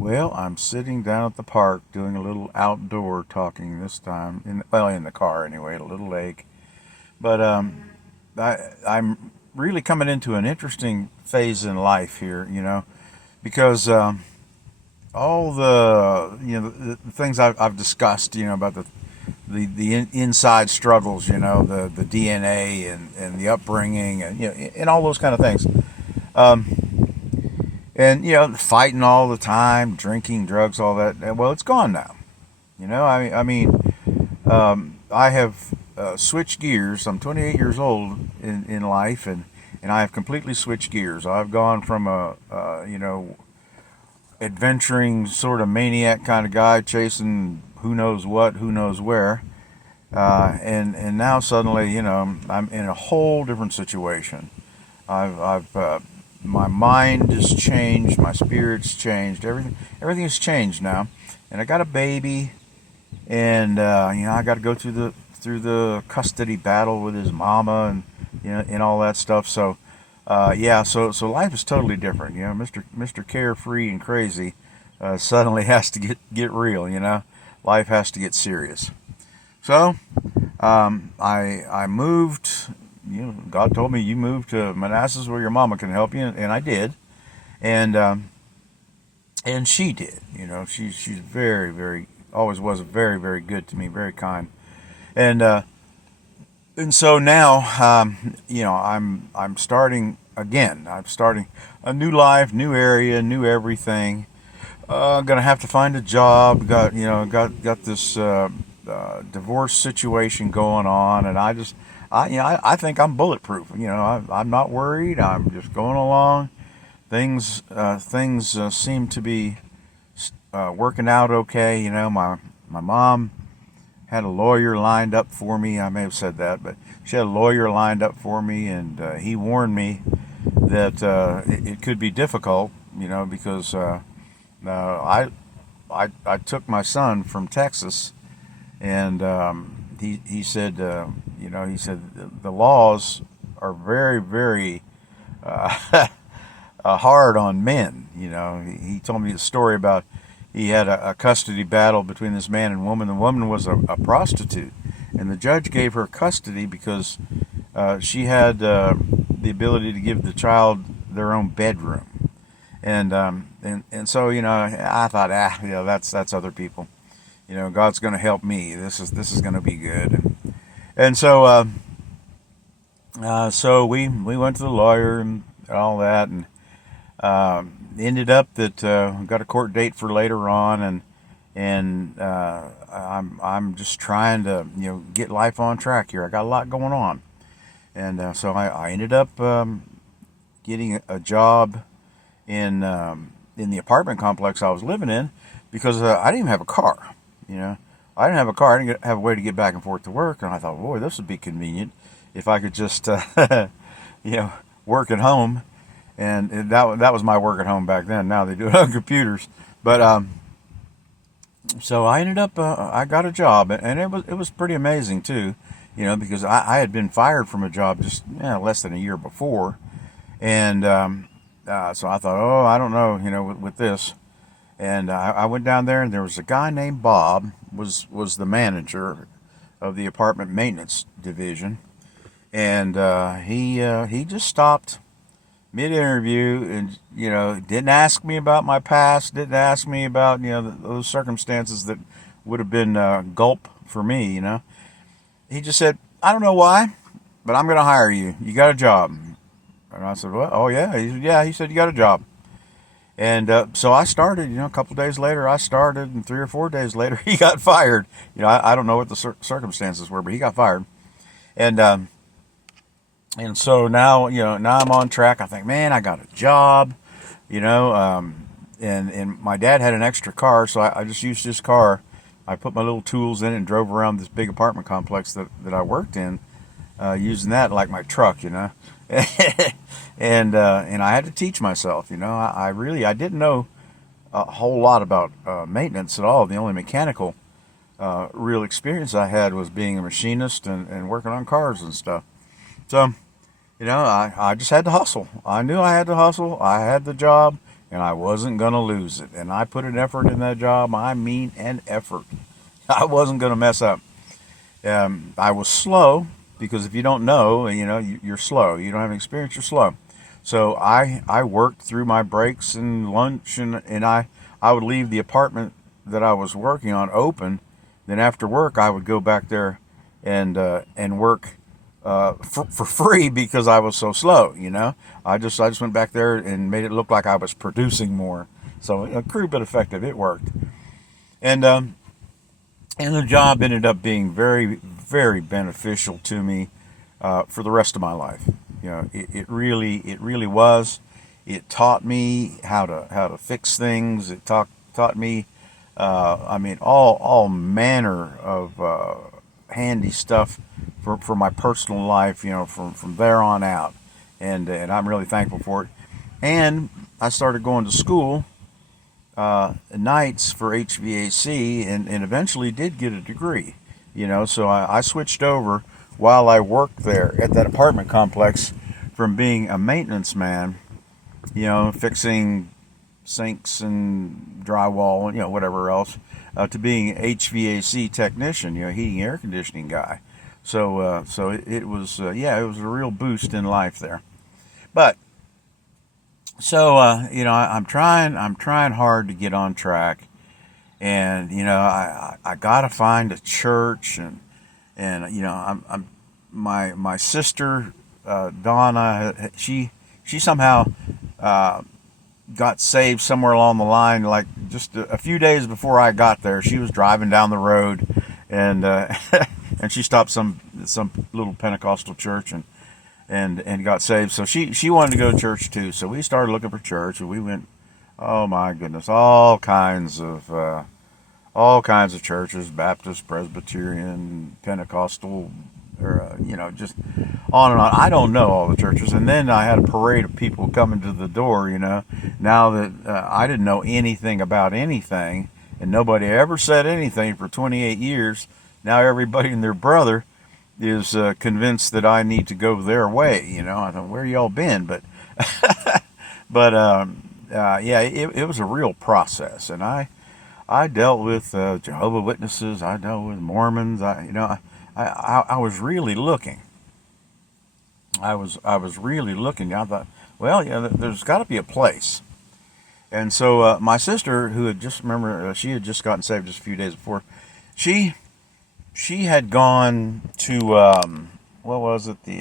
Well, I'm sitting down at the park doing a little outdoor talking this time. In the car anyway, at a little lake. But I'm really coming into an interesting phase in life here, because all the things I've discussed, about the inside struggles, the DNA and the upbringing and all those kind of things. And fighting all the time, drinking, drugs, all that. Well, it's gone now. I have switched gears. I'm 28 years old in life, and I have completely switched gears. I've gone from a adventuring sort of maniac kind of guy, chasing who knows what, who knows where, and now suddenly, I'm in a whole different situation. I've my mind has changed, my spirit's changed, everything has changed now, and I got a baby, and I got to go through the custody battle with his mama, and all that stuff. So so life is totally different. Mr. Carefree and crazy suddenly has to get real. Life has to get serious. So I moved. God told me you moved to Manassas where your mama can help you, and I did, and she did. She's very, very, always was very, very good to me, very kind, and so now I'm starting again. I'm starting a new life, new area, new everything. Gonna have to find a job. Got this divorce situation going on, and I think I'm bulletproof. I'm not worried. I'm just going along. Things seem to be working out okay. My mom had a lawyer lined up for me. I may have said that, but she had a lawyer lined up for me, and he warned me that it could be difficult. Because I took my son from Texas, and he said he said the laws are very, very hard on men. He told me the story about he had a custody battle between this man and woman. The woman was a prostitute, and the judge gave her custody because she had the ability to give the child their own bedroom. And so I thought, that's other people. God's going to help me. This is going to be good. And so we went to the lawyer and all that, and ended up that got a court date for later on, and I'm just trying to get life on track here. I got a lot going on, and so I ended up getting a job in the apartment complex I was living in, because I didn't even have a car. I didn't have a car. I didn't have a way to get back and forth to work, and I thought, boy, this would be convenient if I could just work at home. And that was my work at home back then. Now they do it on computers. But so I ended up I got a job, and it was pretty amazing too, because I had been fired from a job just less than a year before, and so I thought, oh, I don't know, with this. And I went down there, and there was a guy named Bob, was the manager of the apartment maintenance division, and he just stopped mid-interview, and didn't ask me about my past, didn't ask me about those circumstances that would have been gulp for me. He just said, I don't know why, but I'm going to hire you. You got a job. And I said, well, oh yeah. He said, yeah. He said, you got a job. And so I started. A couple days later I started, and 3 or 4 days later he got fired. I don't know what the circumstances were, but he got fired. And so now, now I'm on track. I think, man, I got a job, and my dad had an extra car, so I just used his car. I put my little tools in it and drove around this big apartment complex that I worked in, using that like my truck, and I had to teach myself, I didn't know a whole lot about maintenance at all. The only mechanical real experience I had was being a machinist and working on cars and stuff. So, I just had to hustle. I knew I had to hustle. I had the job. and I wasn't going to lose it. And I put an effort in that job. I mean, an effort. I wasn't going to mess up. I was slow because if you don't know, you're slow. You don't have experience, you're slow. So I worked through my breaks and lunch, and I would leave the apartment that I was working on open. Then after work, I would go back there and work for free because I was so slow. I just went back there and made it look like I was producing more. So crude but effective. It worked, and the job ended up being very, very beneficial to me for the rest of my life. It really was. It taught me how to fix things. It taught me, all manner of handy stuff for my personal life. From there on out, and I'm really thankful for it. And I started going to school nights for HVAC, and eventually did get a degree. So I switched over while I worked there at that apartment complex from being a maintenance man, fixing sinks and drywall and whatever else, to being HVAC technician, heating air conditioning guy. So it was it was a real boost in life there. But so I'm trying hard to get on track, and I got to find a church, and I'm my sister Donna, she somehow got saved somewhere along the line. Like just a few days before I got there, she was driving down the road, and and she stopped some little Pentecostal church and got saved. So she wanted to go to church too. So we started looking for church, and we went. Oh my goodness, all kinds of churches: Baptist, Presbyterian, Pentecostal, or just on and on. I don't know all the churches. And then I had a parade of people coming to the door. Now that I didn't know anything about anything, and nobody ever said anything for 28 years. Now everybody and their brother is convinced that I need to go their way. I thought, where y'all been? But it was a real process, and I dealt with Jehovah's Witnesses. I dealt with Mormons. I was really looking. I was really looking. I thought, well, there's got to be a place. And so my sister, who had just she had just gotten saved just a few days before, she had gone to what was it, the